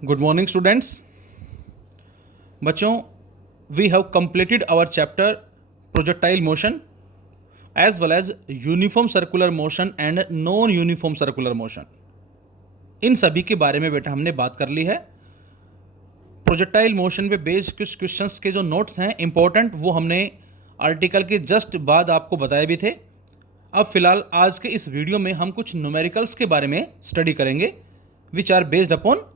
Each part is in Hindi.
Good morning students. बच्चों, we have completed our chapter projectile motion as well as uniform circular motion and non uniform circular motion। इन सभी के बारे में बेटा हमने बात कर ली है। प्रोजेक्टाइल मोशन पे बेस्ड कुछ क्वेश्चंस के जो नोट्स हैं इंपॉर्टेंट, वो हमने आर्टिकल के जस्ट बाद आपको बताए भी थे। अब फिलहाल आज के इस वीडियो में हम कुछ न्यूमेरिकल्स के बारे में स्टडी करेंगे which are based upon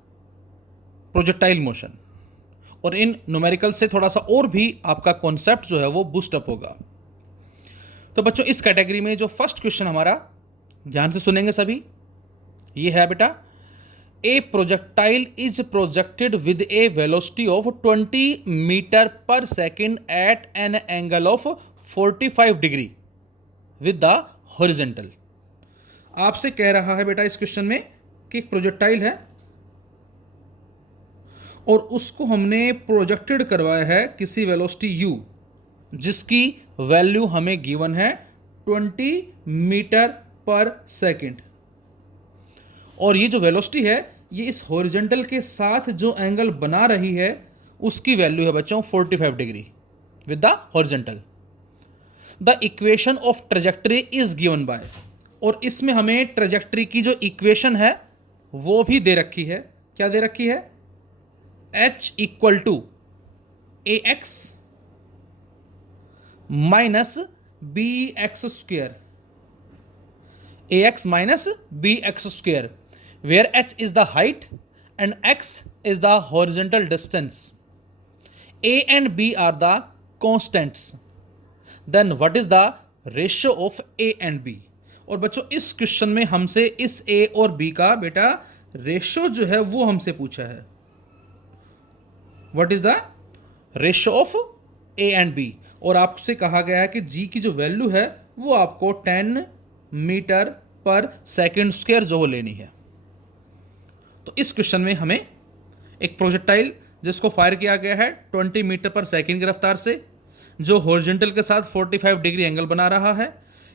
projectile motion, और इन न्यूमेरिकल से थोड़ा सा और भी आपका कॉन्सेप्ट जो है वो बूस्ट अप होगा। तो बच्चों, इस कैटेगरी में जो फर्स्ट क्वेश्चन हमारा, ध्यान से सुनेंगे सभी, ये है बेटा, a projectile is projected with a velocity of 20 metre per second at an angle of 45 degree with the horizontal. आपसे कह रहा है बेटा इस क्वेश्चन में कि एक प्रोजेक्टाइल है और उसको हमने प्रोजेक्टेड करवाया है किसी वेलोसिटी u, जिसकी वैल्यू हमें गिवन है 20 मीटर पर सेकेंड, और ये जो वेलोसिटी है ये इस हॉरिजॉन्टल के साथ जो एंगल बना रही है उसकी वैल्यू है बच्चों 45 degree with the horizontal. The equation of trajectory is given by, और इसमें हमें ट्रेजेक्टरी की जो इक्वेशन है वो भी दे रखी है। क्या दे रखी है? h equal to A X minus B X square, A X minus B X square, where h is the height and x is the horizontal distance. A and b are the constants. Then what is the ratio of a and b? और बच्चों, इस क्वेश्चन में हमसे इस a और b का बेटा रेशियो जो है वो हमसे पूछा है। What is the ratio of a and b? और आपसे कहा गया है कि g की जो वैल्यू है वो आपको 10 मीटर पर सेकेंड स्क्वायर जो लेनी है। तो इस क्वेश्चन में हमें एक प्रोजेक्टाइल जिसको फायर किया गया है 20 मीटर पर सेकेंड की रफ्तार से, जो हॉरिजॉन्टल के साथ 45 डिग्री एंगल बना रहा है,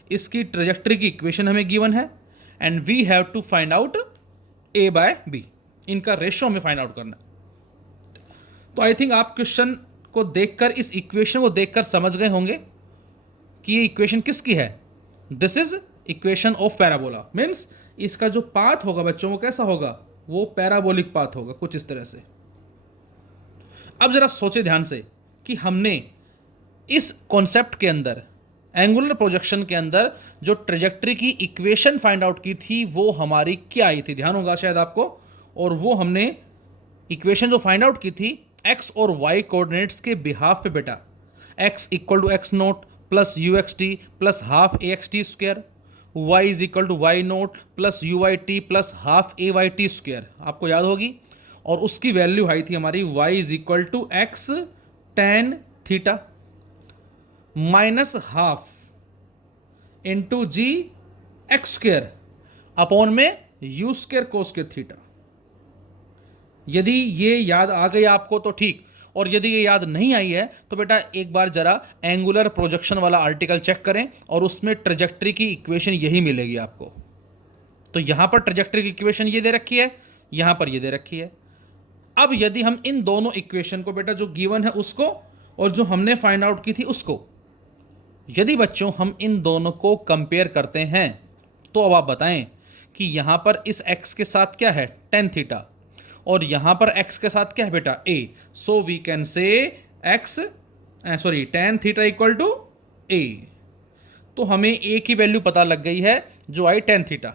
इसकी ट्रेजेक्टरी की इक्वेशन हमें गिवन है and we have to find out A by B. इनका रेशियो हमें फाइंड आउट करना है। तो आई थिंक आप क्वेश्चन को देखकर, इस इक्वेशन को देखकर समझ गए होंगे कि ये इक्वेशन किसकी है। This is equation of parabola, means इसका जो पाथ होगा बच्चों वो कैसा होगा, वो पैराबोलिक पाथ होगा कुछ इस तरह से। अब जरा सोचे ध्यान से कि हमने इस कॉन्सेप्ट के अंदर, एंगुलर प्रोजेक्शन के अंदर, जो ट्रेजेक्टरी की इक्वेशन फाइंड आउट की थी वो हमारी क्या आई थी। ध्यान होगा शायद आपको। और वो हमने इक्वेशन जो फाइंड आउट की थी एक्स और वाई कोऑर्डिनेट्स के बिहाफ पे बेटा, X equal to X nought plus U X T plus half A X T square, y is equal to Y nought plus U Y T plus half A Y T square, आपको याद होगी। और उसकी वैल्यू आई थी हमारी y is equal to x tan theta minus half into g x square upon में u square cos square theta. यदि ये याद आ गई आपको तो ठीक, और यदि ये याद नहीं आई है तो बेटा एक बार जरा एंगुलर प्रोजेक्शन वाला आर्टिकल चेक करें और उसमें ट्रेजेक्टरी की इक्वेशन यही मिलेगी आपको। तो यहां पर ट्रेजेक्टरी की इक्वेशन ये दे रखी है, यहां पर ये दे रखी है। अब यदि हम इन दोनों इक्वेशन को बेटा, जो गिवन है उसको और जो हमने फाइंड आउट की थी उसको, यदि बच्चों हम इन दोनों को कंपेयर करते हैं तो अब आप बताएं कि यहां पर इस एक्स के साथ क्या है, टेन थीटा, और यहां पर x के साथ क्या है बेटा, a। So we can say tan theta equal to a। तो हमें a की वैल्यू पता लग गई है जो आई tan थीटा।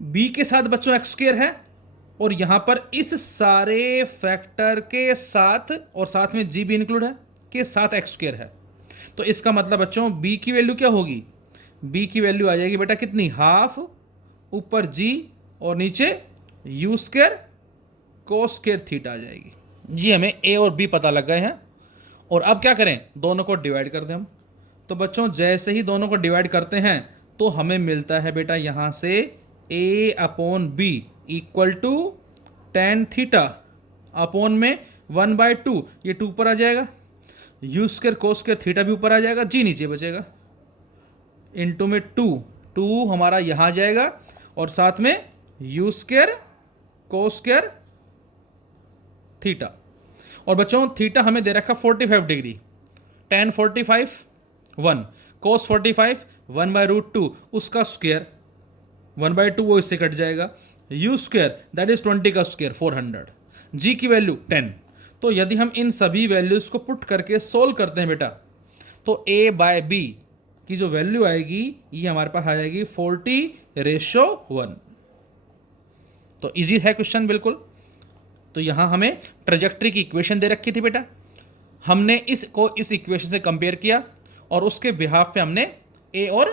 b के साथ बच्चों x स्क्वायर है, और यहां पर इस सारे फैक्टर के साथ, और साथ में g भी इंक्लूड है, के साथ x स्क्वायर है। तो इसका मतलब बच्चों b की वैल्यू क्या होगी, b की वैल्यू आ जाएगी बेटा कितनी, हाफ, ऊपर g और नीचे u square cos square theta आ जाएगी। जी हमें ए और बी पता लग गए हैं, और अब क्या करें, दोनों को डिवाइड कर दें हम। तो बच्चों जैसे ही दोनों को डिवाइड करते हैं तो हमें मिलता है बेटा यहाँ से a upon b equal to tan theta upon में 1/2, ये 2 ऊपर आ जाएगा, u square cos square theta भी ऊपर आ जाएगा, जी नीचे बचेगा, इंटू में 2 हमारा यहाँ जाएगा, और साथ में u square cos square theta. और बच्चों थीटा हमें दे रखा 45 डिग्री, tan 45 1, cos 45 1/√2, उसका स्क्वायर 1/2 वो इससे कट जाएगा, u स्क्वायर दैट इज 20 का स्क्वायर 400, g की वैल्यू 10। तो यदि हम इन सभी वैल्यूज को पुट करके सोल्व करते हैं बेटा, तो a/b की जो वैल्यू आएगी ये हमारे पास आ जाएगी 40:1। तो इजी है क्वेश्चन बिल्कुल। तो यहां हमें ट्रेजेक्ट्री की इक्वेशन दे रखी थी बेटा, हमने इसको इस इक्वेशन से कंपेयर किया और उसके बिहाफ पे हमने ए और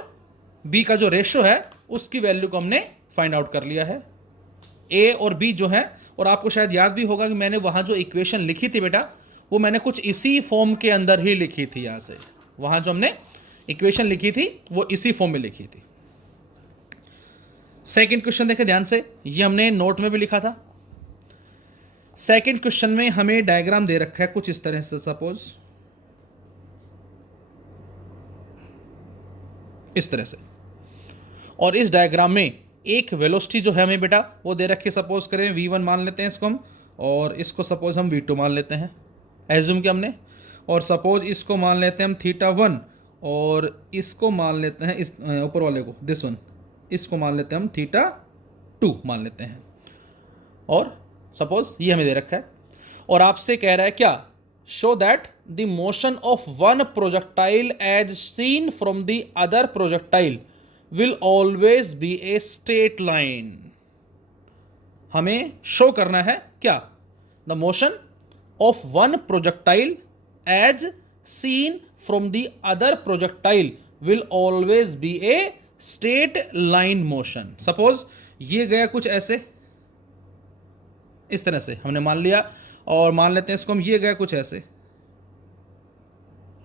बी का जो रेशो है उसकी वैल्यू को हमने फाइंड आउट कर लिया है। ए और बी जो है, और आपको शायद याद भी होगा कि मैंने वहाँ जो इक्वेशन लिखी थी बेटा, वो मैंने कुछ इसी फॉर्म के अंदर ही लिखी थी। यहाँ से वहाँ जो हमने इक्वेशन लिखी थी वो इसी फॉर्म में लिखी थी। सेकंड क्वेश्चन देखें ध्यान से, ये हमने नोट में भी लिखा था। सेकंड क्वेश्चन में हमें डायग्राम दे रखा है कुछ इस तरह से, सपोज इस तरह से, और इस डायग्राम में एक वेलोसिटी जो है हमें बेटा वो दे रखी है। सपोज करें v1 मान लेते हैं इसको हम, और इसको सपोज हम v2 मान लेते हैं, एज्यूम किया हमने। और सपोज इसको मान लेते हैं हम θ1, और इसको मान लेते हैं इस ऊपर वाले को, दिस वन, इसको मान लेते हैं हम θ2 मान लेते हैं। और सपोज ये हमें दे रखा है और आपसे कह रहा है क्या, show that the motion of one projectile as seen from the other projectile will always be a straight line. हमें शो करना है क्या, the motion of one projectile as seen from the other projectile will always be a straight line motion. Suppose ये गया कुछ ऐसे, इस तरह से हमने मान लिया, और मान लेते हैं इसको हम, ये गया कुछ ऐसे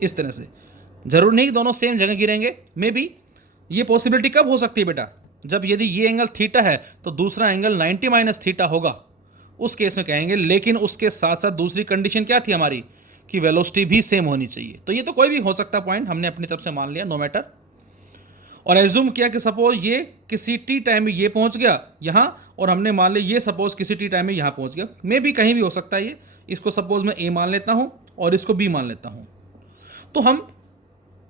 इस तरह से। जरूर नहीं कि दोनों सेम जगह गिरेंगे, मे बी ये पॉसिबिलिटी कब हो सकती है बेटा, जब यदि ये एंगल थीटा है तो दूसरा एंगल 90 - थीटा होगा, उस केस में कहेंगे। लेकिन उसके साथ साथ दूसरी कंडीशन क्या थी हमारी, कि वेलोसिटी भी सेम होनी चाहिए। तो ये तो कोई भी हो सकता पॉइंट, हमने अपनी तरफ से मान लिया, नो मैटर। और एज्यूम किया कि सपोज ये किसी टी टाइम में ये पहुंच गया यहाँ, और हमने मान लिया ये सपोज किसी टी टाइम में यहाँ पहुंच गया, मे भी कहीं भी हो सकता है ये। इसको सपोज मैं ए मान लेता हूँ और इसको बी मान लेता हूँ। तो हम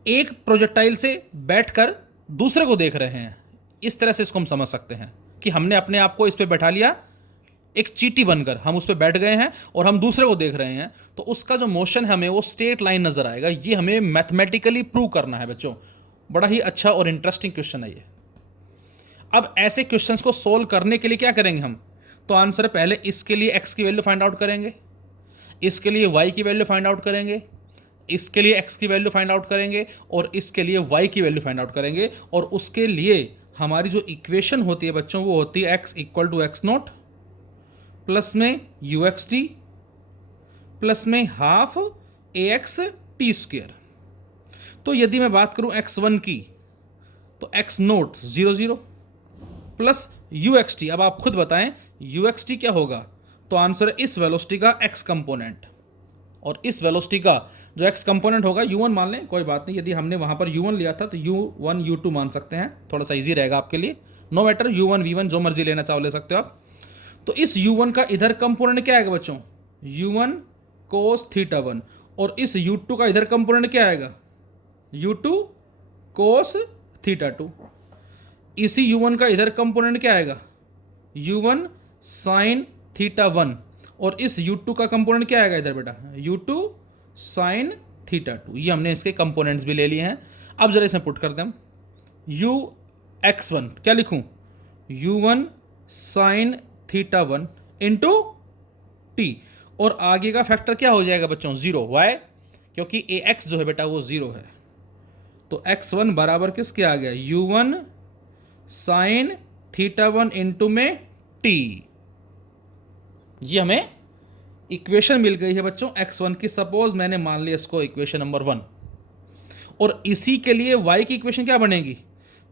एक प्रोजेक्टाइल से बैठकर दूसरे को देख रहे हैं, इस तरह से इसको हम समझ सकते हैं कि हमने अपने आप को इस पर बैठा लिया, एक चींटी बनकर हम उस पर बैठ गए हैं और हम दूसरे को देख रहे हैं। तो उसका जो मोशन है हमें वो स्ट्रेट लाइन नजर आएगा। ये हमें मैथमेटिकली प्रूव करना है बच्चों। बड़ा ही अच्छा और इंटरेस्टिंग क्वेश्चन है ये। अब ऐसे क्वेश्चंस को सोल्व करने के लिए क्या करेंगे हम, तो आंसर है पहले इसके लिए x की वैल्यू फाइंड आउट करेंगे, इसके लिए y की वैल्यू फाइंड आउट करेंगे, इसके लिए x की वैल्यू फाइंड आउट करेंगे, और इसके लिए y की वैल्यू फाइंड आउट करेंगे। और उसके लिए हमारी जो इक्वेशन होती है बच्चों वो होती है x = x0 प्लस में uxt प्लस में हाफ axt²। तो यदि मैं बात करूं x1 की, तो x0 0 प्लस uxt। अब आप खुद बताएं uxt क्या होगा, तो आंसर है इस वेलोसिटी का x कंपोनेंट, और इस वेलोसिटी का जो x कंपोनेंट होगा u1 मान लें, कोई बात नहीं। यदि हमने वहां पर u1 लिया था तो u1 u2 मान सकते हैं, थोड़ा सा इजी रहेगा आपके लिए, नो मैटर। u1 v1 जो मर्जी लेना चाहो ले सकते हो आप। तो इस u1 का इधर कंपोनेंट क्या आएगा बच्चों, u1 cos θ1, और इस u2 का इधर कंपोनेंट क्या आएगा, u2 cos θ2। इसी u1 का इधर कंपोनेंट क्या आएगा, u1 sin θ1, और इस u2 का कंपोनेंट क्या आएगा इधर बेटा, u2 sin θ2। ये हमने इसके कंपोनेंट्स भी ले लिए हैं। अब जरा इसमें पुट कर दें हम, ux1 क्या लिखूं, u1 sin θ1 इंटू t, और आगे का फैक्टर क्या हो जाएगा बच्चों, 0। वाई, क्योंकि ax जो है बेटा वो 0 है। तो x1 बराबर किसके आ गया, u1 sin θ1 इंटू में t। ये हमें इक्वेशन मिल गई है बच्चों x1 की। सपोज मैंने मान लिया इसको इक्वेशन नंबर 1, और इसी के लिए y की इक्वेशन क्या बनेगी,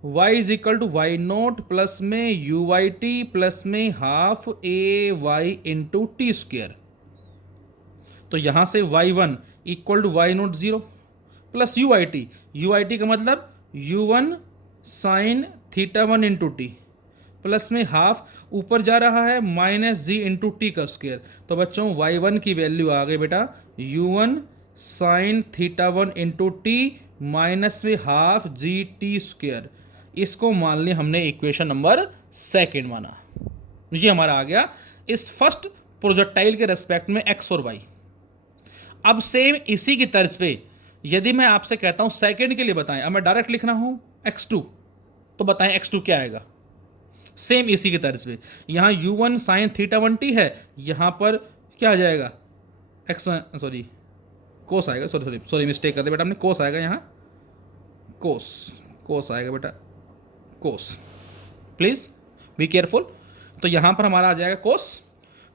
y = y0 प्लस में uyt प्लस में हाफ ay इंटू t²। तो यहां से y1 = y0 0 प्लस uyt का मतलब u1 sin θ1 into t plus में हाफ, ऊपर जा रहा है माइनस जी इंटू टी का स्क्वायर। तो बच्चों y1 की वैल्यू आ गई बेटा u1 sine theta one into T minus में हाफ जी टी स्क्वायर। इसको मान लिया हमने इक्वेशन नंबर सेकेंड माना। ये हमारा आ गया इस फर्स्ट प्रोजेक्टाइल के रेस्पेक्ट में x और y। अब सेम इसी की तर्ज पे यदि मैं आपसे कहता हूं सेकंड के लिए बताएं, अब मैं डायरेक्ट लिख रहा हूं x2, तो बताएं x2 क्या आएगा। सेम इसी की तर्ज पे यहां u1 sine theta one T है, यहां पर क्या आ जाएगा x1 सॉरी कोस आएगा, सॉरी सॉरी सॉरी मिस्टेक कर दे बेटा हमने, कोस आएगा यहां, कोस आएगा बेटा, कोस, प्लीज बी केयरफुल। तो यहां पर हमारा आ जाएगा कोस,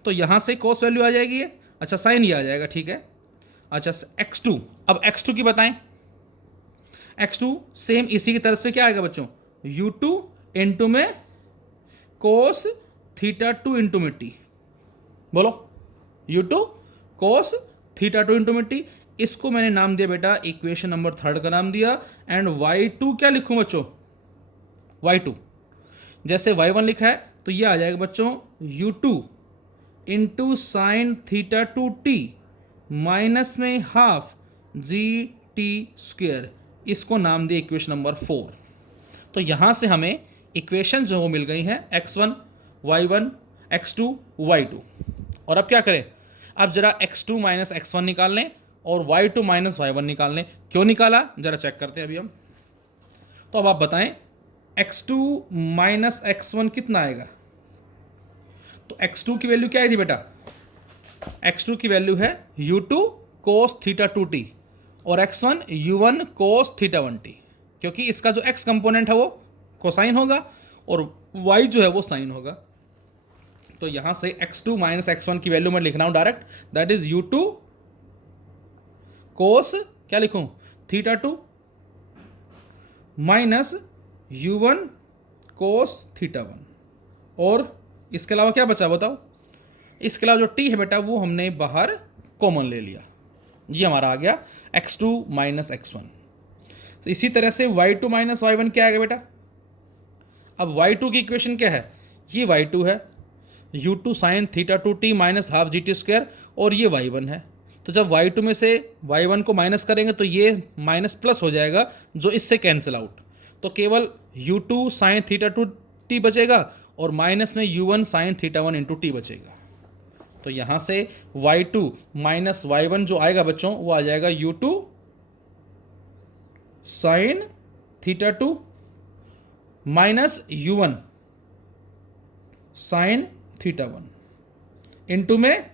तो यहां से कोस वैल्यू आ जाएगी ये, अच्छा साइन ये आ जाएगा, ठीक है। अच्छा x2, अब x2 की बताएं, x2 सेम इसी की तरफ पे क्या आएगा बच्चों u2 इंटू में कोस थीटा टू इंटू में टी, बोलो u2 cos theta two into में टी। इसको मैंने नाम दिया बेटा इक्वेशन नंबर थर्ड का नाम दिया। एंड y2 क्या लिखूं बच्चों, y2 जैसे y1 लिखा है तो ये आ जाएगा बच्चों u2 into sine theta two T minus में हाफ जी टी स्क्वेयर। इसको नाम दिया इक्वेशन नंबर 4। तो यहाँ से हमें इक्वेशन जो वो मिल गई हैं x1 y1 x2 y2। और अब क्या करें, अब जरा x2 माइनस x1 निकाल लें और y2 माइनस y1 निकाल लें। क्यों निकाला जरा चेक करते हैं अभी हम। तो अब आप बताएं x2 माइनस x1 कितना आएगा। तो x2 की वैल्यू क्या आई थी बेटा, x2 की वैल्यू है u2 cos theta two T और x1 u1 cos theta one T, क्योंकि इसका जो x कंपोनेंट है वो कोसाइन होगा और y जो है वो साइन होगा। तो यहां से x2 माइनस x1 की वैल्यू मैं लिख रहा हूं direct, that is u2 cos क्या लिखूं theta two minus u1 cos theta one. और इसके अलावा क्या बचा बताओ, इसके अलावा जो t है बेटा वो हमने बाहर कॉमन ले लिया, ये हमारा आ गया x2 माइनस x1। तो इसी तरह से y2 माइनस y1 क्या आएगा बेटा। अब y2 की इक्वेशन क्या है, ये y2 है u2 sine theta two T minus half जी टी स्क्वायर और ये y1 है। तो जब y2 में से y1 को माइनस करेंगे तो ये माइनस प्लस हो जाएगा जो इससे कैंसिल आउट, तो केवल u2 sine theta two T बचेगा और माइनस में u1 sine theta one into T बचेगा। तो यहां से y2 माइनस y1 जो आएगा बच्चों वो आ जाएगा u2 sine theta two minus u1 sine theta one into में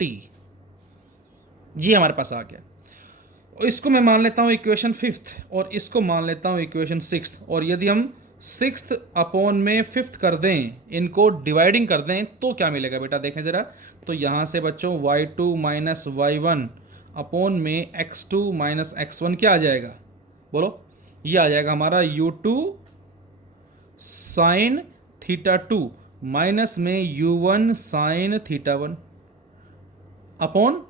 t। जी हमारे पास आ गया। इसको मैं मान लेता हूं इक्वेशन फिफ्थ और इसको मान लेता हूं इक्वेशन सिक्स्थ। और यदि हम सिक्स्थ अपॉन में फिफ्थ कर दें, इनको डिवाइडिंग कर दें तो क्या मिलेगा बेटा देखें ज़रा। तो यहाँ से बच्चों y2 माइनस y1 अपॉन में x2 माइनस x1 क्या आ जाएगा बोलो, ये आ जाएगा हमारा u2 sine theta two minus में u1 sine theta one upon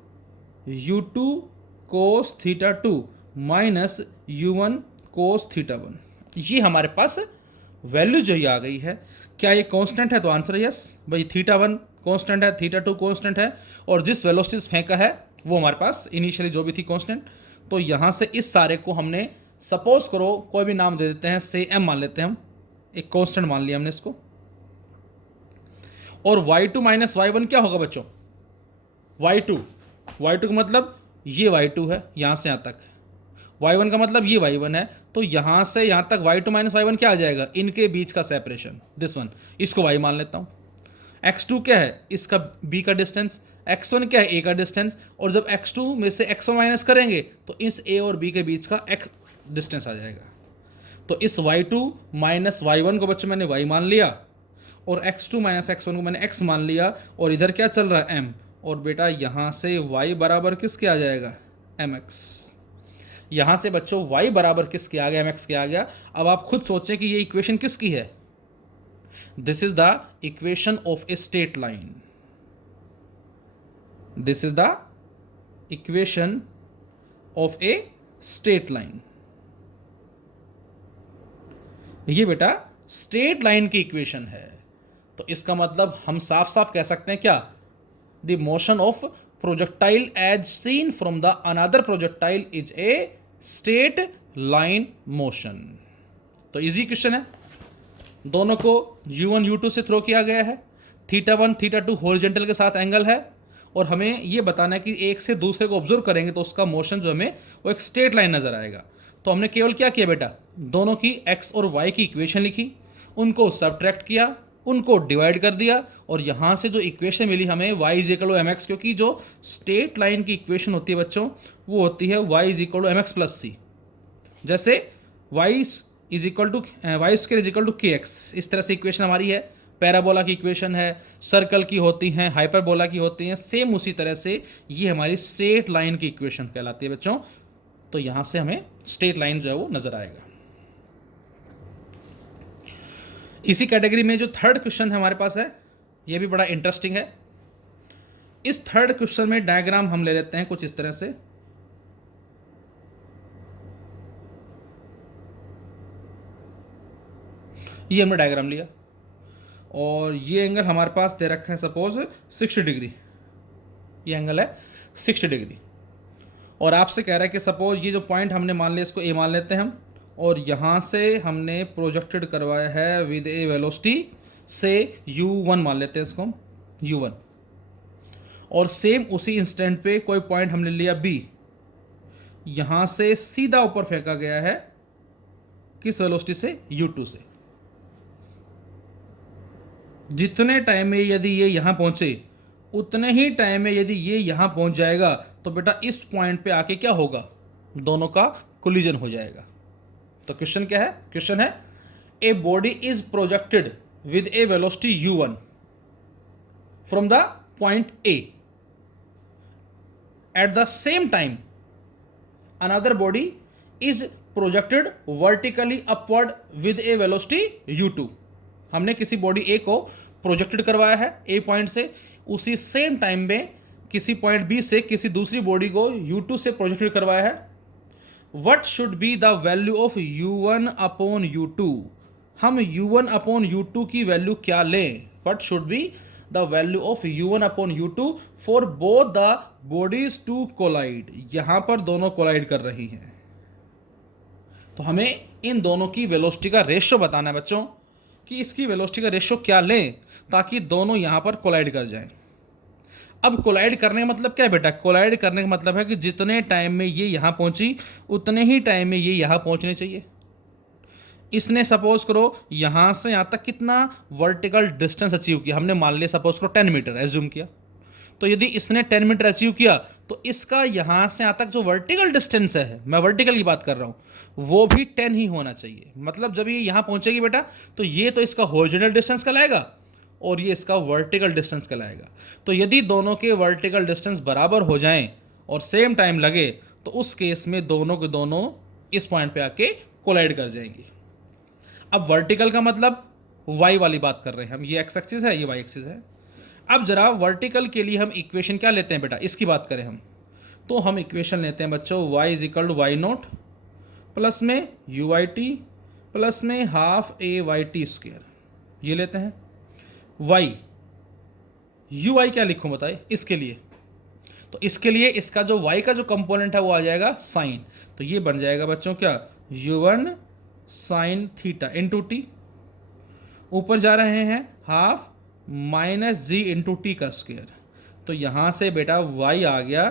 u2 cos theta two minus u1 cos theta one. ये हमारे पास वैल्यू जो ये आ गई है, क्या ये कांस्टेंट है, तो आंसर है यस भाई, थीटा वन कांस्टेंट है, थीटा टू कांस्टेंट है और जिस वेलोसिटी से फेंका है वो हमारे पास इनिशियली जो भी थी कांस्टेंट। तो यहाँ से इस सारे को हमने सपोज करो कोई भी नाम दे देते हैं, से m मान लेते हैं हम, एक कांस्टेंट मान लिया हमने इसको। और y2 माइनस y1 क्या होगा बच्चों, y2 का मतलब ये y2 है यहाँ से यहाँ तक, y1 का मतलब ये y1 है। तो यहाँ से यहाँ तक y2 माइनस y1 क्या आ जाएगा, इनके बीच का सेपरेशन, दिस वन, इसको y मान लेता हूँ। x2 क्या है, इसका b का डिस्टेंस, x1 क्या है, a का डिस्टेंस। और जब x2 में से x1 माइनस करेंगे तो इस a और b के बीच का x डिस्टेंस आ जाएगा। तो इस y2 माइनस y1 को बच्चों मैंने y मान लिया और x2 माइनस x1 को मैंने x मान लिया और इधर क्या चल रहा है m। और बेटा यहाँ से y बराबर किसके आ जाएगा, mx। यहाँ से बच्चों y बराबर किसके आ गया, mx के आ गया। अब आप खुद सोचें कि ये इक्वेशन किसकी है, this is the equation of A straight line, this is the equation of A straight line. ये बेटा स्ट्रेट लाइन की इक्वेशन है। तो इसका मतलब हम साफ साफ कह सकते हैं क्या, the motion of projectile as seen from the another projectile is a straight line motion. तो इजी क्वेश्चन है, दोनों को u1 u2 से थ्रो किया गया है, θ1 θ2 हॉरिजॉन्टल के साथ एंगल है, और हमें ये बताना है कि एक से दूसरे को ऑब्जर्व करेंगे तो उसका मोशन जो हमें वो एक स्ट्रेट लाइन नजर आएगा। तो हमने केवल क्या किया बेटा, दोनों की x और y की इक्वेशन लिखी, उनको सब्ट्रैक्ट किया, उनको डिवाइड कर दिया, और यहाँ से जो इक्वेशन मिली हमें y is equal to M X, क्योंकि जो स्ट्रेट लाइन की इक्वेशन होती है बच्चों वो होती है y is equal to M x plus c. जैसे y is equal to y square is equal to k x, इस तरह से इक्वेशन हमारी है। पैराबोला की इक्वेशन है, सर्कल की होती हैं, हाइपरबोला की होती हैं, सेम उसी तरह से ये हमारी स्ट्रेट लाइन की इक्वेशन कहलाती है बच्चों। तो यहाँ से हमें स्ट्रेट लाइन जो है वो नजर आएगा। इसी कैटेगरी में जो थर्ड क्वेश्चन हमारे पास है ये भी बड़ा इंटरेस्टिंग है। इस थर्ड क्वेश्चन में डायग्राम हम ले लेते हैं कुछ इस तरह से। ये हमने डायग्राम लिया और ये एंगल हमारे पास दे रखा है सपोज 60 डिग्री, ये एंगल है 60 डिग्री, और आपसे कह रहा है कि सपोज ये जो पॉइंट हमने मान लिया इसको ए मान लेते हैं हम, और यहाँ से हमने प्रोजेक्टेड करवाया है विद ए वेलोसिटी से u1 मान लेते हैं इसको हम u1, और सेम उसी इंस्टेंट पे कोई पॉइंट हमने लिया b, यहाँ से सीधा ऊपर फेंका गया है किस वेलोसिटी से, u2 से। जितने टाइम में यदि ये यहाँ पहुँचे उतने ही टाइम में यदि ये यहाँ पहुँच जाएगा तो बेटा इस पॉइंट पे आके क्या होगा, दोनों का कोलिजन हो जाएगा। तो क्वेश्चन क्या है, क्वेश्चन है a body is projected with a velocity u1 from the point A, at the same time another body is projected vertically upward with a velocity u2। हमने किसी बॉडी ए को प्रोजेक्टेड करवाया है ए पॉइंट से, उसी सेम टाइम में किसी पॉइंट बी से किसी दूसरी बॉडी को u2 से प्रोजेक्टेड करवाया है। What should be the value of u1 upon u2, हम u1 अपॉन u2 की वैल्यू क्या लें, what should be the value of u1 upon u2 for both the bodies to collide. यहां पर दोनों कोलाइड कर रही हैं, तो हमें इन दोनों की वेलोसिटी का रेशियो बताना है बच्चों कि इसकी वेलोसिटी का रेशियो क्या लें ताकि दोनों यहाँ पर कोलाइड कर जाएं। अब कोलाइड करने का मतलब क्या है बेटा, कोलाइड करने का मतलब है कि जितने टाइम में ये यहाँ पहुँची उतने ही टाइम में ये यहाँ पहुँचने चाहिए। इसने सपोज करो यहाँ से यहाँ तक कितना वर्टिकल डिस्टेंस अचीव किया, हमने मान लिया सपोज करो 10 मीटर एज्यूम किया, तो यदि इसने 10 मीटर अचीव किया तो इसका यहाँ से यहाँ तक जो वर्टिकल डिस्टेंस है, मैं वर्टिकल की बात कर रहा हूँ, वो भी 10 ही होना चाहिए। मतलब जब ये यहाँ पहुँचेगी बेटा तो ये तो इसका हॉरिजॉन्टल डिस्टेंस कहलाएगा और ये इसका वर्टिकल डिस्टेंस कहलाएगा। तो यदि दोनों के वर्टिकल डिस्टेंस बराबर हो जाएं और सेम टाइम लगे तो उस केस में दोनों के दोनों इस पॉइंट पे आके कोलाइड कर जाएंगी। अब वर्टिकल का मतलब वाई वाली बात कर रहे हैं हम, ये एक्स एक्सिस है, ये वाई एक्सिस है। अब जरा वर्टिकल के लिए हम इक्वेशन क्या लेते हैं बेटा, इसकी बात करें हम तो हम इक्वेशन लेते हैं बच्चों y is equal to Y nought plus में यू वाई टी प्लस में half A Y T square, ये लेते हैं। y यू आई क्या लिखूं बताए इसके लिए, तो इसके लिए इसका जो y का जो कंपोनेंट है वो आ जाएगा साइन, तो ये बन जाएगा बच्चों क्या u1 sine theta into T, ऊपर जा रहे हैं half minus g into t का स्क्वायर, तो यहाँ से बेटा y आ गया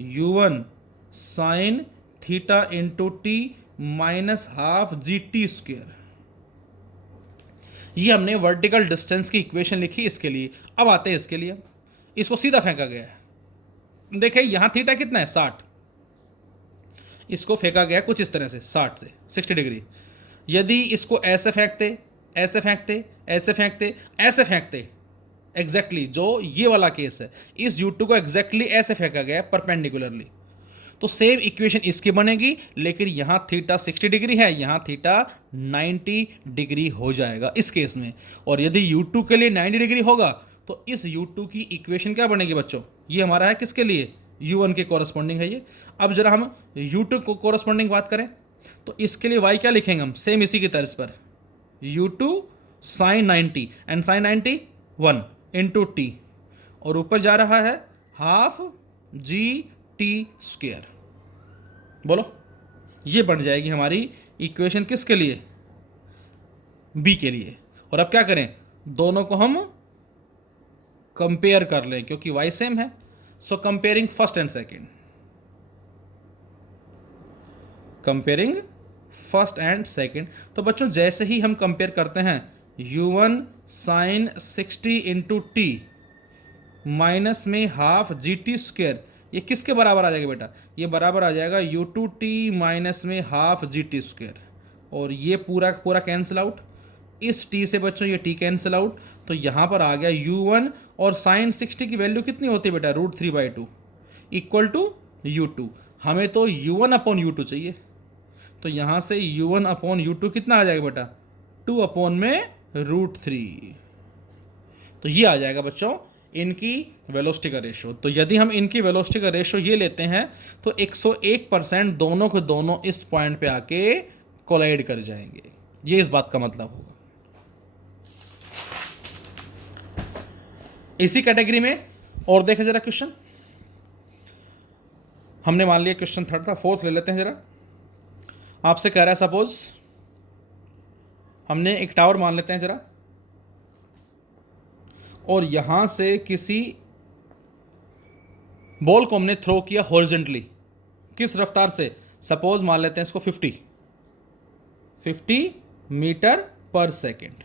u1 sine theta into T minus half जी टी स्क्वायर। ये हमने वर्टिकल डिस्टेंस की इक्वेशन लिखी इसके लिए। अब आते हैं इसके लिए, इसको सीधा फेंका गया है, देखिए यहाँ थीटा कितना है 60, इसको फेंका गया कुछ इस तरह से 60 से 60 डिग्री। यदि इसको ऐसे फेंकते ऐसे फेंकते ऐसे फेंकते ऐसे फेंकते, एग्जैक्टली जो ये वाला केस है, इस u2 को एग्जैक्टली ऐसे फेंका गया परपेंडिकुलरली, तो सेम इक्वेशन इसकी बनेगी, लेकिन यहाँ थीटा 60 डिग्री है, यहाँ थीटा 90 डिग्री हो जाएगा इस केस में। और यदि u2 के लिए 90 डिग्री होगा तो इस u2 की इक्वेशन क्या बनेगी बच्चों, ये हमारा है किसके लिए, u1 के कॉरस्पॉन्डिंग है ये। अब जरा हम u2 को कॉरस्पॉन्डिंग बात करें तो इसके लिए y क्या लिखेंगे हम, सेम इसी की तर्ज पर u2 sine 90 and sine 90 1 into T, और ऊपर जा रहा है हाफ जी टी स्क्वेयर। बोलो, ये बन जाएगी हमारी इक्वेशन किसके लिए? बी के लिए। और अब क्या करें, दोनों को हम कंपेयर कर लें क्योंकि y सेम है। So comparing first and second, comparing first and second. तो बच्चों जैसे ही हम कंपेयर करते हैं u1 sine 60 into T minus में हाफ जी टी स्क्वेयर, ये किसके बराबर आ जाएगा बेटा? ये बराबर आ जाएगा u2 टी माइनस में हाफ जी टी स्क्वेयर, और ये पूरा पूरा कैंसिल आउट। इस t से बच्चों ये t कैंसिल आउट, तो यहाँ पर आ गया u1, और साइन 60 की वैल्यू कितनी होती है बेटा? √3/2 इक्वल टू u2। हमें तो u1 अपॉन u2 चाहिए, तो यहाँ से u1 अपॉन u2 कितना आ जाएगा बेटा? 2 अपॉन में √3। तो ये आ जाएगा बच्चों इनकी वेलोसिटी का रेशो। तो यदि हम इनकी वेलोसिटी का रेशो ये लेते हैं तो 101% दोनों के दोनों इस पॉइंट पे आके कोलाइड कर जाएंगे। ये इस बात का मतलब होगा। इसी कैटेगरी में और देखें जरा क्वेश्चन, हमने मान लिया क्वेश्चन थर्ड था, फोर्थ ले लेते हैं जरा। आपसे कह रहा है सपोज हमने एक टावर मान लेते हैं जरा, और यहां से किसी बॉल को हमने थ्रो किया हॉरिजेंटली, किस रफ्तार से? सपोज मान लेते हैं इसको 50 मीटर पर सेकेंड,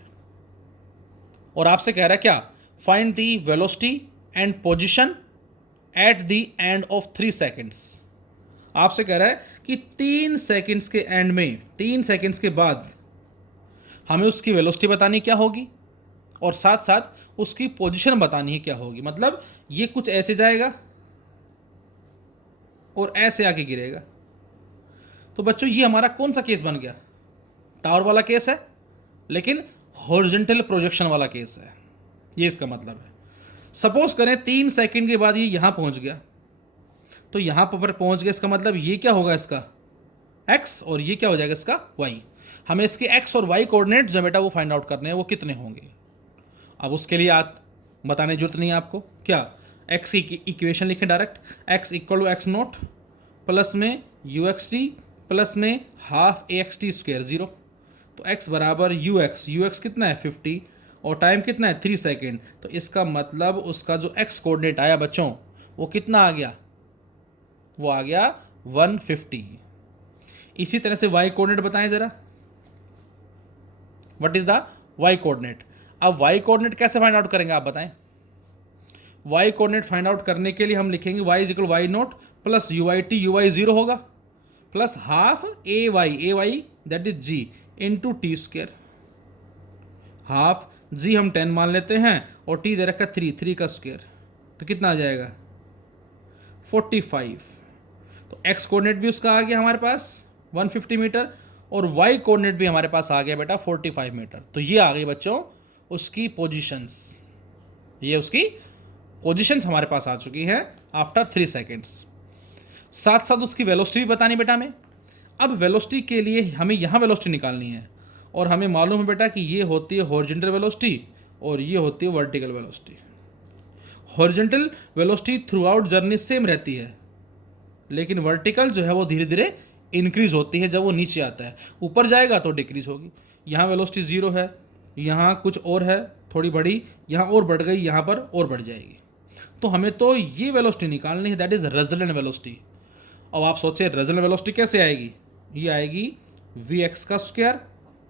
और आपसे कह रहा है क्या? Find the velocity and position at the end of 3 seconds. आपसे कह रहा है कि 3 सेकेंड्स के एंड में, 3 सेकेंड्स के बाद हमें उसकी वेलोसिटी बतानी क्या होगी, और साथ साथ उसकी पोजीशन बतानी है क्या होगी। मतलब ये कुछ ऐसे जाएगा और ऐसे आके गिरेगा। तो बच्चों ये हमारा कौन सा केस बन गया? टावर वाला केस है, लेकिन हॉरिजॉन्टल प्रोजेक्शन वाला केस है। ये इसका मतलब है। सपोज करें 3 सेकंड के बाद ये यहां पहुंच गया, तो यहां पर पहुंच गया, इसका मतलब ये क्या होगा? इसका x, और ये क्या हो जाएगा? इसका y। हमें इसके x और y कोऑर्डिनेट्स जो बेटा वो फाइंड आउट करने हैं, वो कितने होंगे। अब उसके लिए आप बताने की जरूरत नहीं है आपको। क्या? x की इक्वेशन लिखें direct, x equal to x nought plus में uxt प्लस में हाफ axt स्क्वेयर 0। तो x बराबर ux कितना है? 50, और टाइम कितना है? 3 सेकेंड। तो इसका मतलब उसका जो x कोऑर्डिनेट आया बच्चों वो कितना आ गया? वो आ गया 150। इसी तरह से y कोऑर्डिनेट बताएं जरा, what is the y coordinate. अब y कोऑर्डिनेट कैसे फाइंड आउट करेंगे आप बताएं? y कोऑर्डिनेट फाइंड आउट करने के लिए हम लिखेंगे y is equal y note plus uy 0 होगा, plus half ay that is g into T square. Half g हम 10 मान लेते हैं, और t दे रखा 3 का स्क्वेयर, तो कितना आ जाएगा? 45। तो x कोऑर्डिनेट भी उसका आ गया हमारे पास 150 मीटर, और y कोऑर्डिनेट भी हमारे पास आ गया बेटा 45 मीटर। तो ये आ गई बच्चों उसकी पोजीशंस, ये उसकी पोजीशंस हमारे पास आ चुकी हैं आफ्टर 3 सेकेंड्स। साथ साथ उसकी वेलोसिटी भी बतानी बेटा हमें। अब वेलोसिटी के लिए हमें यहाँ वेलोसिटी निकालनी है, और हमें मालूम है बेटा कि ये होती है हॉरिजॉन्टल वेलोसिटी और ये होती है vertical velocity. Horizontal velocity through out journey same रहती है, लेकिन वर्टिकल जो है वो धीरे धीरे इंक्रीज होती है जब वो नीचे आता है। ऊपर जाएगा तो डिक्रीज होगी। यहाँ वेलोसिटी 0 है, यहाँ कुछ और है थोड़ी बड़ी, यहाँ और बढ़ गई, यहाँ पर और बढ़ जाएगी। तो हमें तो ये वेलोसिटी निकालनी है, दैट इज रेजल्टेंट वेलोसिटी। अब आप सोचें रेजल्टेंट वेलोसिटी कैसे आएगी? ये आएगी vx का स्क्वायर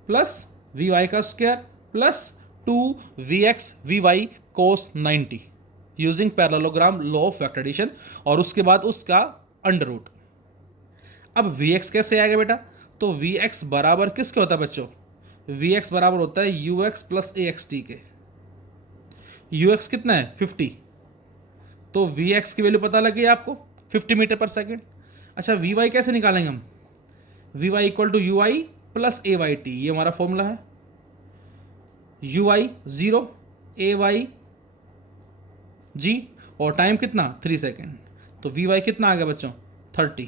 प्लस vy का square plus 2vx vy cos 90 using parallelogram law of vector addition, और उसके बाद उसका अंडर रूट। अब vx कैसे आएगा बेटा? तो vx बराबर किसके होता है बच्चों? vx बराबर होता है ux प्लस axt के। ux कितना है? 50। तो vx की वैल्यू पता लग गई आपको 50 मीटर पर सेकेंड। अच्छा vy कैसे निकालेंगे हम? vy equal to ui plus ayt, ये हमारा फॉर्मूला है। ui 0, ay g, और टाइम कितना? 3 सेकेंड। तो vy कितना आ गया बच्चों? 30।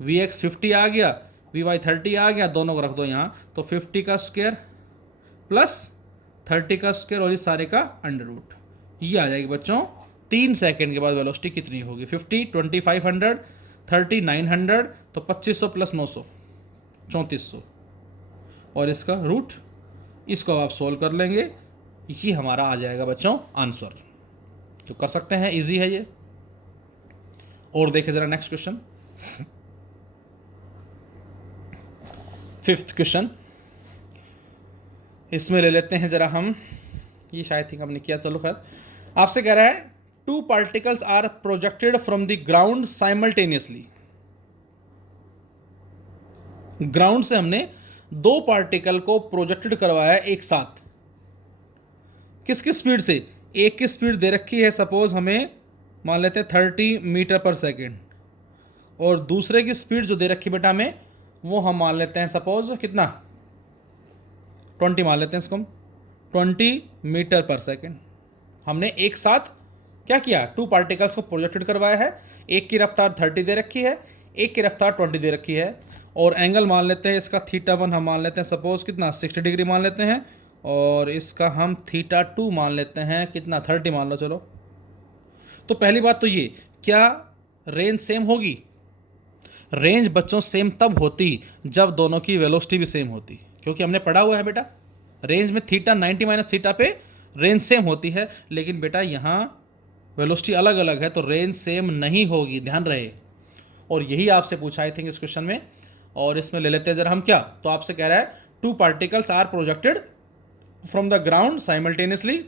vx 50 आ गया, vy 30 आ गया, दोनों को रख दो यहाँ, तो 50 का स्क्वायर प्लस 30 का स्क्वायर और इस सारे का अंडर रूट। ये आ जाएगी बच्चों 3 सेकेंड के बाद वेलोसिटी कितनी होगी, 50, 2500, 30, 900, तो 2500 प्लस 900 3400 और इसका रूट, इसको आप सॉल्व कर लेंगे, ये हमारा आ जाएगा बच्चों आंसर। तो कर सकते हैं, इजी है ये। और देखें जरा नेक्स्ट क्वेश्चन, 5th क्वेश्चन, इसमें ले लेते हैं जरा हम, ये शायद थिंक हमने किया, चलो खैर। आपसे कह रहा है 2 particles are projected from the ground simultaneously. Ground से हमने 2 पार्टिकल को प्रोजेक्टेड करवाया एक साथ, किस किस स्पीड से, एक की स्पीड दे रखी है सपोज हमें, मान लेते हैं 30 मीटर पर सेकेंड, और दूसरे की स्पीड जो दे रखी बेटा हमें, वो हम मान लेते हैं सपोज कितना, 20 मान लेते हैं इसको हम, 20 मीटर पर सेकेंड। हमने एक साथ क्या किया, 2 पार्टिकल्स को प्रोजेक्टेड करवाया है, एक की रफ्तार 30 दे रखी है, एक की रफ्तार 20 दे रखी है, और एंगल मान लेते हैं इसका θ1 हम मान लेते हैं सपोज कितना, 60 डिग्री मान लेते हैं, और इसका हम θ2 मान लेते हैं कितना, 30 मान लो चलो। तो पहली बात तो ये, क्या रेंज सेम होगी? रेंज बच्चों सेम तब होती जब दोनों की वेलोसिटी भी सेम होती, क्योंकि हमने पढ़ा हुआ है बेटा रेंज में θ 90 माइनस θ पे रेंज सेम होती है, लेकिन बेटा यहाँ वेलोसिटी अलग अलग है तो रेंज सेम नहीं होगी, ध्यान रहे। और यही आपसे पूछा आई थिंक इस क्वेश्चन में, और इसमें ले लेते हैं जरा हम क्या, तो आपसे कह रहा है 2 particles are projected from the ground simultaneously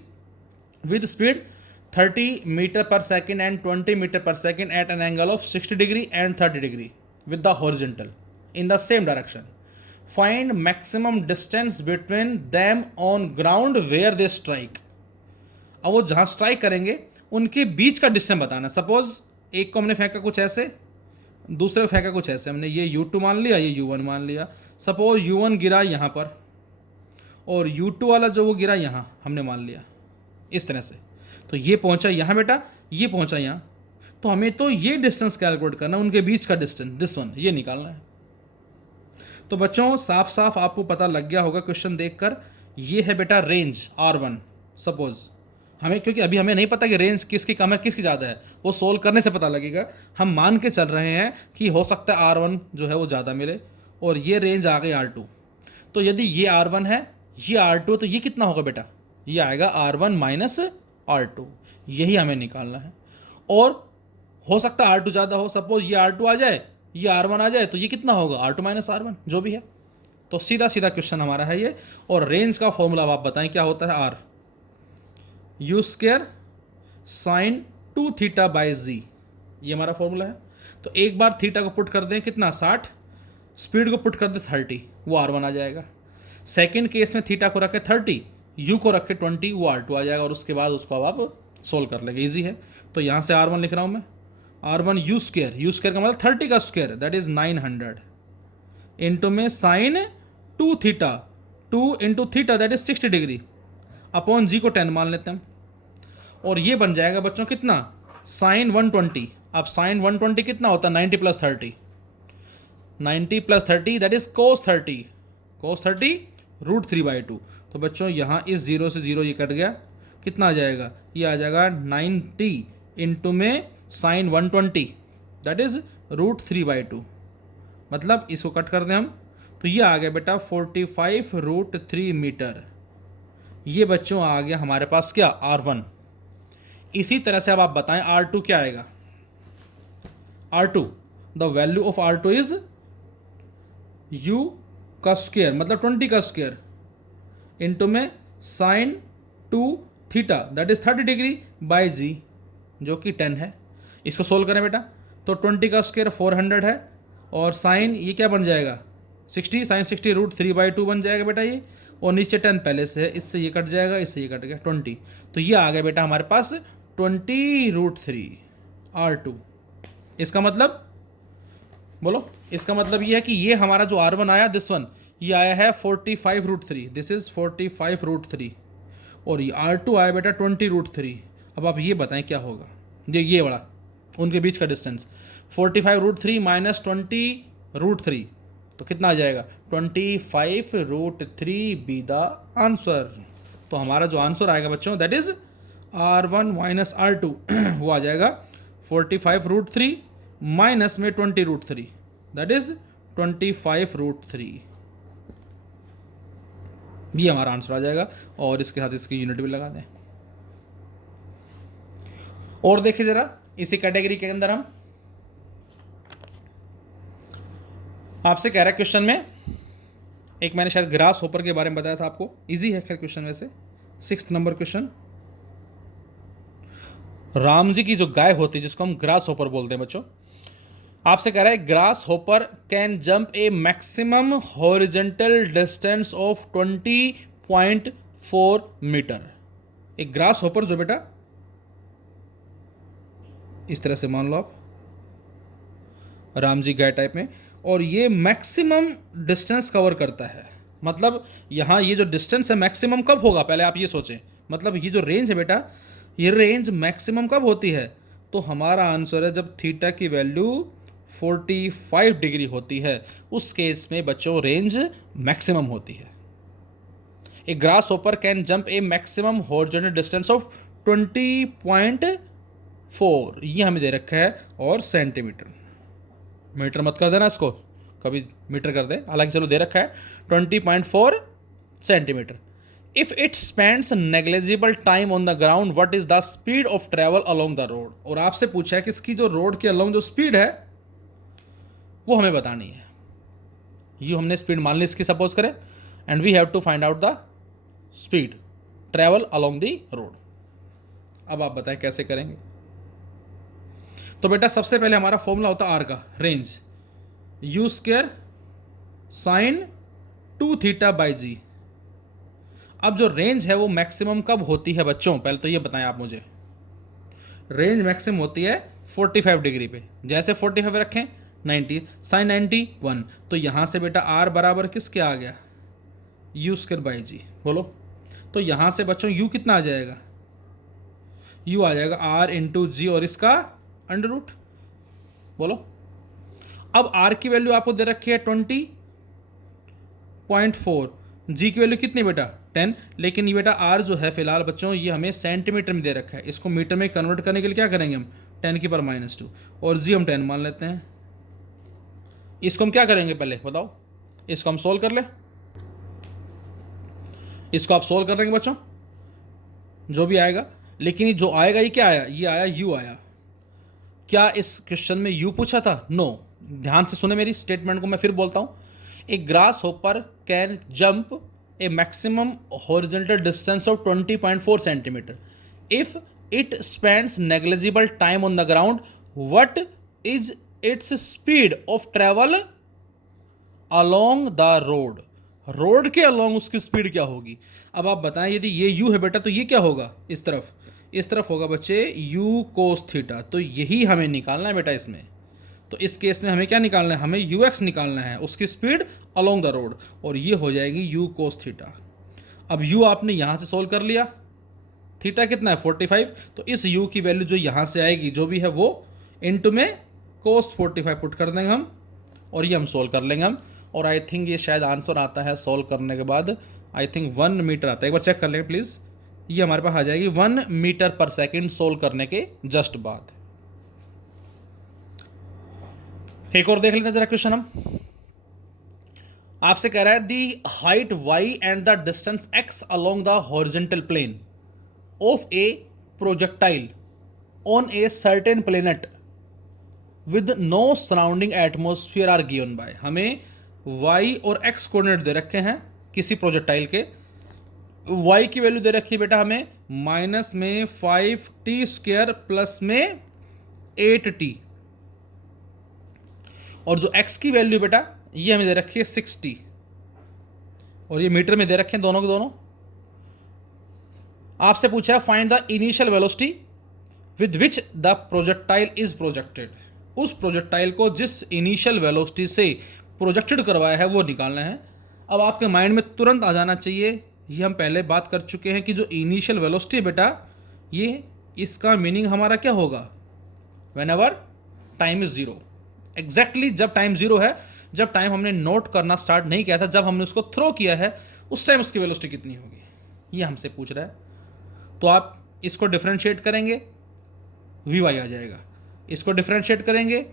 with speed 30 metre per second and 20 metre per second at an angle of 60 degree and 30 degree with the horizontal in the same direction. Find maximum distance between them on ground where they strike. अब वो जहाँ स्ट्राइक करेंगे उनके बीच का डिस्टेंस बताना। सपोज एक को हमने फेंका कुछ ऐसे, दूसरे को फेंका कुछ ऐसे, हमने ये U2 मान लिया, ये U1 मान लिया। सपोज U1 गिरा यहाँ पर और U2 वाला जो वो गिरा यहाँ हमने मान लिया इस तरह से, तो ये पहुँचा यहाँ बेटा, ये पहुँचा यहाँ, तो हमें तो ये डिस्टेंस कैलकुलेट करना, उनके बीच का डिस्टेंस दिस वन ये निकालना है। तो बच्चों साफ साफ आपको पता लग गया होगा क्वेश्चन देखकर, ये है बेटा रेंज R1 सपोज हमें, क्योंकि अभी हमें नहीं पता कि रेंज किसकी कम है किसकी ज़्यादा है, वो सोल्व करने से पता लगेगा। हम मान के चल रहे हैं कि हो सकता है R1 जो है वो ज़्यादा मिले, और ये रेंज आ गई R2। तो यदि ये R1 है ये R2, तो ये कितना होगा बेटा, ये आएगा R1 माइनस R2, यही हमें निकालना है। और हो सकता है R2 ज़्यादा हो, सपोज ये R2 आ जाए ये R1 आ जाए, तो ये कितना होगा R2 माइनस R1 जो भी है। तो सीधा सीधा क्वेश्चन हमारा है ये। और रेंज का फॉर्मूला आप बताएं क्या होता है, R U square sine 2θ by Z, ये हमारा फॉर्मूला है। तो एक बार θ को पुट कर दें कितना 60, स्पीड को पुट कर दें 30, वो R1 आ जाएगा। सेकेंड केस में θ को रखे 30, U को रखे 20, वो R2 आ जाएगा, और उसके बाद उसको अब आप सोल्व कर लेंगे, ईजी है। तो यहाँ से R1 लिख रहा हूँ मैं, R1 U स्क्वायर का मतलब 30 का स्क्वायर दैट इज 900 इंटू में sine 2θ, 2 into θ that is 60 degree upon G को 10 मान लेते हैं, और ये बन जाएगा बच्चों कितना साइन 120। अब साइन 120 कितना होता है 90 प्लस 30, 90 प्लस 30 दैट इज कोस 30, कोस 30 √3/2। तो बच्चों यहाँ इस 0 से 0 ये कट गया, कितना आ जाएगा, ये आ जाएगा 90 इंटू में साइन 120 दैट इज √3/2, मतलब इसको कट कर दें हम, तो ये आ गया बेटा 45 √3 मीटर। ये बच्चों आ गया हमारे पास क्या R1। इसी तरह से अब आप बताएं R2 क्या आएगा। R2 the value of R2 is U का स्क्वायर मतलब 20 का स्क्वायर इंटू में sine 2θ that is 30 degree by G जो कि 10 है। इसको सोल्व करें बेटा, तो 20 का स्क्वायर 400 है, और साइन ये क्या बन जाएगा 60, साइन 60 √3/2 बन जाएगा बेटा ये, और नीचे 10 पहले से है, इससे ये कट जाएगा, इससे ये कट गया 20, तो ये आ गया बेटा हमारे पास 20 √3 R2। इसका मतलब बोलो, इसका मतलब ये है कि ये हमारा जो R1 आया दिस वन, ये आया है 45 √3, दिस इज 45 √3, और ये R2 आया बेटा 20 √3। अब आप ये बताएं क्या होगा, ये बड़ा उनके बीच का डिस्टेंस 45 √3 माइनस 20 √3, तो कितना आ जाएगा 25√3 बी द आंसर। तो हमारा जो आंसर आएगा बच्चों that is R1 minus R2 वो आ जाएगा 45√3 माइनस में 20√3 दैट इज 25√3। ये हमारा आंसर आ जाएगा और इसके साथ इसकी यूनिट भी लगा दें। और देखिए जरा इसी कैटेगरी के अंदर हम आपसे कह रहा है क्वेश्चन में, एक मैंने शायद ग्रास होपर के बारे में बताया था आपको, इजी है खैर क्वेश्चन वैसे। 6th number question, Ram ji की जो गाय होती है जिसको हम ग्रास होपर बोलते हैं बच्चों, आपसे कह रहा है grasshopper can jump a maximum horizontal distance of 20.4 metre. एक ग्रास होपर जो बेटा इस तरह से मान लो आप, राम जी गाय टाइप में, और ये मैक्सिमम डिस्टेंस कवर करता है। मतलब यहाँ ये जो डिस्टेंस है मैक्सिमम कब होगा, पहले आप ये सोचें। मतलब ये जो रेंज है बेटा, ये रेंज मैक्सिमम कब होती है, तो हमारा आंसर है जब थीटा की वैल्यू 45 डिग्री होती है, उस केस में बच्चों रेंज मैक्सिमम होती है। A grasshopper can jump a maximum horizontal distance of 20.4, ये हमें दे रखा है, और सेंटीमीटर, मीटर मत कर देना इसको, कभी मीटर कर दे, हालांकि चलो दे रखा है 20.4 centimetre. If it spends negligible time on the ground what is the speed of travel along the road. और आपसे पूछा है कि इसकी जो रोड के अलोंग जो स्पीड है वो हमें बतानी है। ये हमने स्पीड मान ली इसकी, सपोज करें, and we have to find out the speed travel along the road. अब आप बताएं कैसे करेंगे। तो बेटा सबसे पहले हमारा फॉर्मूला होता है आर का, range U square sine 2 theta by g. अब जो रेंज है वो मैक्सिमम कब होती है बच्चों, पहले तो ये बताएं आप मुझे। रेंज मैक्सिमम होती है 45 डिग्री पे, जैसे 45 रखें 90 साइन 90 1, तो यहाँ से बेटा R बराबर किसके आ गया, U स्क्वायर बाई जी। बोलो, तो यहाँ से बच्चों U कितना आ जाएगा, U आ जाएगा R इंटू जी और इसका अंडर रूट। बोलो, अब R की वैल्यू आपको दे रखी है 20.4, G की वैल्यू कितनी बेटा 10, लेकिन ये बेटा R जो है फिलहाल बच्चों ये हमें सेंटीमीटर में दे रखा है, इसको मीटर में कन्वर्ट करने के लिए क्या करेंगे हम 10 की पावर -2, और G हम 10 मान लेते हैं। इसको हम क्या करेंगे पहले बताओ, इसको हम सोल्व कर ले, इसको आप सोल्व कर लेंगे बच्चों जो भी आएगा, लेकिन जो आएगा ये क्या आया, ये आया U आया। क्या इस क्वेश्चन में U पूछा था, नो। ध्यान से सुने मेरी स्टेटमेंट को, मैं फिर बोलता हूं, a grasshopper can jump a maximum horizontal distance of 20.4 centimetre if it spends negligible time on the ground what is its speed of travel along the road. Road के अलोंग उसकी स्पीड क्या होगी। अब आप बताएं, यदि ये U है बेटा तो ये क्या होगा, इस तरफ होगा बच्चे U कोस थीटा, तो यही हमें निकालना है बेटा इसमें। तो इस केस में हमें क्या निकालना है, हमें UX निकालना है, उसकी स्पीड अलोंग द रोड, और ये हो जाएगी U कोस थीटा। अब U आपने यहाँ से सोल्व कर लिया, थीटा कितना है 45, तो इस U की वैल्यू जो यहाँ से आएगी जो भी है वो इनटू में कोस 45 पुट कर देंगे हम, और ये हम सोल्व कर लेंगे हम। और आई थिंक ये शायद आंसर आता है सोल्व करने के बाद, आई थिंक 1 मीटर आता है, एक बार चेक कर लेंगे प्लीज़। ये हमारे पास आ जाएगी 1 मीटर पर सेकेंड सोल्व करने के जस्ट बाद। एक और देख लेते हैं जरा क्वेश्चन हम। आपसे कह रहा है the height y and the distance x along the horizontal plane of a projectile on a certain planet with no surrounding atmosphere are given by. हमें y और x कोऑर्डिनेट दे रखे हैं किसी प्रोजेक्टाइल के। y की वैल्यू दे रखी है बेटा हमें -5t² प्लस में 8t, और जो x की वैल्यू बेटा ये हमें दे रखी है 60, और ये मीटर में दे रखे हैं दोनों के दोनों। आपसे पूछा है find the initial velocity with which the projectile is projected. उस प्रोजेक्टाइल को जिस इनिशियल वेलोसिटी से प्रोजेक्टेड करवाया है वो निकालना है। अब आपके माइंड में तुरंत आ जाना चाहिए, ये हम पहले बात कर चुके हैं कि जो इनिशियल वेलोसिटी है बेटा, ये इसका मीनिंग हमारा क्या होगा, व्हेनेवर टाइम इज 0। एग्जैक्टली जब टाइम 0 है जब टाइम हमने नोट करना स्टार्ट नहीं किया था, जब हमने उसको थ्रो किया है, उस टाइम उसकी वेलोसिटी कितनी होगी, ये हमसे पूछ रहा है। तो आप इसको डिफरेंशिएट करेंगे, वी वाई आ जाएगा, इसको डिफरेंशिएट करेंगे,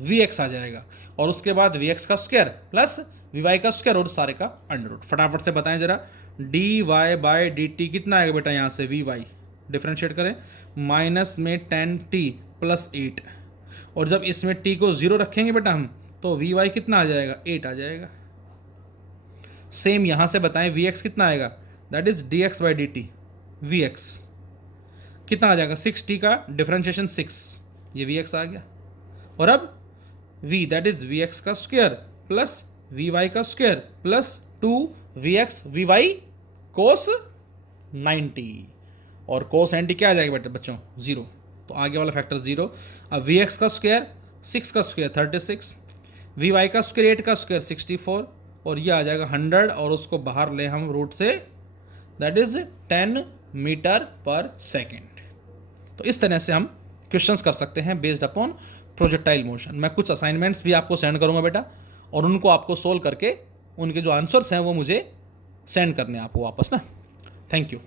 वी एक्स आ जाएगा, और उसके बाद वी एक्स का स्क्वायर प्लस वी वाई का स्क्वायर और सारे का अंडर रूट। फटाफट से बताएं जरा, d y by d t कितना आएगा बेटा, यहाँ से वी वाई डिफरेंशिएट करें, माइनस में 10t प्लस 8, और जब इसमें t को 0 रखेंगे बेटा हम, तो वी वाई कितना आ जाएगा, 8 आ जाएगा। सेम यहाँ से बताएं वी एक्स कितना आएगा, that is d x by d t, v x कितना आ जाएगा, 6t का डिफरेंशिएशन 6, ये वी एक्स आ गया। और अब v that is v x का स्क्वायर प्लस वी वाई का square plus 2 v x v y cos 90, और कोस 90 क्या आ जाएगा बेटा बच्चों, 0, तो आगे वाला फैक्टर 0। अब वी एक्स का स्क्वायर 6 का स्क्वायर 36, वी वाई का स्क्वायर 8 का स्क्वायर 64, और ये आ जाएगा 100, और उसको बाहर ले हम रूट से, that is 10 metre per second. तो इस तरह से हम क्वेश्चंस कर सकते हैं बेस्ड अपॉन प्रोजेक्टाइल मोशन। मैं कुछ असाइनमेंट्स भी आपको सेंड करूंगा बेटा, और उनको आपको सोल्व करके उनके जो आंसर्स हैं वो मुझे सेंड करने हैं आपको वापस ना। Thank you.